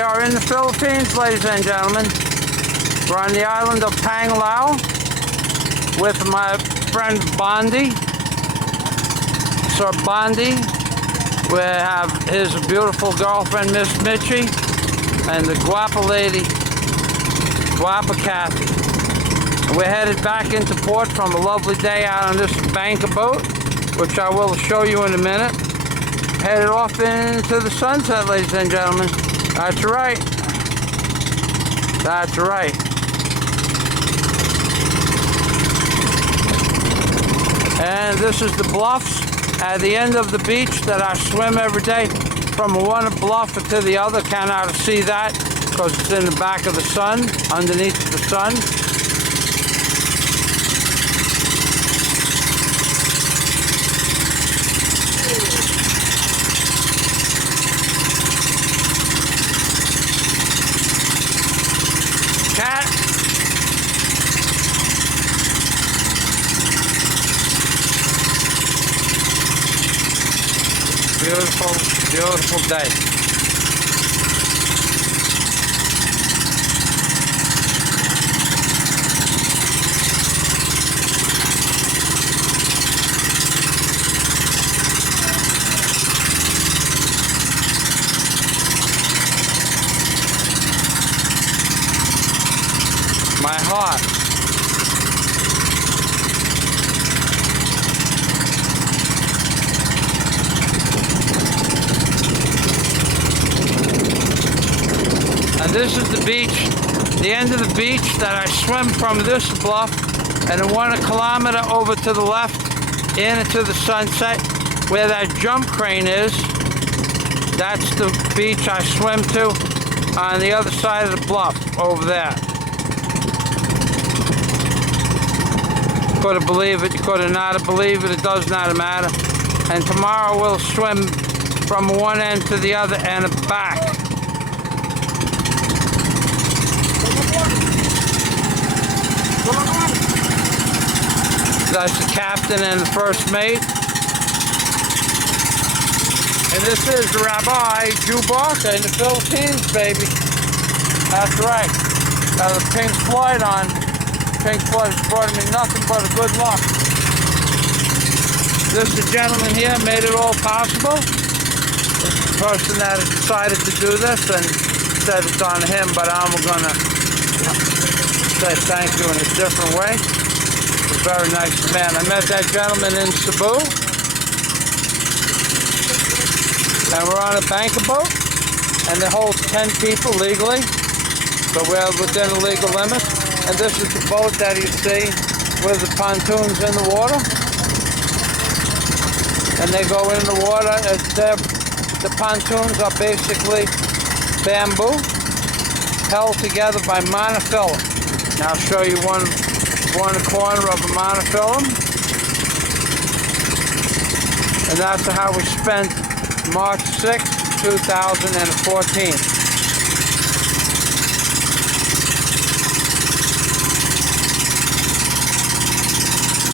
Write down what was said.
are in the Philippines, ladies and gentlemen. We're on the island of PANGLEO with my friend Bondi, Sir Bondi. We have his beautiful girlfriend, Miss Mitchie, and the guapa lady, Guapa Kathy. And we're headed back into port from a lovely day out on this banker boat, which I will show you in a minute. Headed off into the sunset, ladies and gentlemen. That's right. That's right. And this is the bluffs at the end of the beach that I swim every day from one bluff to the other. Cannot see that because it's in the back of the sun, underneath the sun. Cat. Beautiful, beautiful day. My heart. And this is the beach, the end of the beach that I swim from this bluff, and then 1 kilometer over to the left into the sunset where that jump crane is. That's the beach I swim to on the other side of the bluff over there. You could have believed it, you could have not believed it, it does not matter. And tomorrow we'll swim from one end to the other and back. That's the captain and the first mate. And this is the RABBI Barker in the Philippines, baby. That's right. Got the Pink Floyd on. Pink Floyd brought me nothing but a good luck. This gentleman here made it all possible. This is the person that decided to do this and said it's on him, but I'm gonna say thank you in a different way. He's a very nice man. I met that gentleman in Cebu. And we're on a banker boat, and it holds 10 people legally. So we're within the legal limits. And this is the boat that you see with the pontoons in the water. And they go in the water. The pontoons are basically bamboo held together by monofilament. Now I'll show you one corner of a monofilament. And that's how we spent March 6, 2014.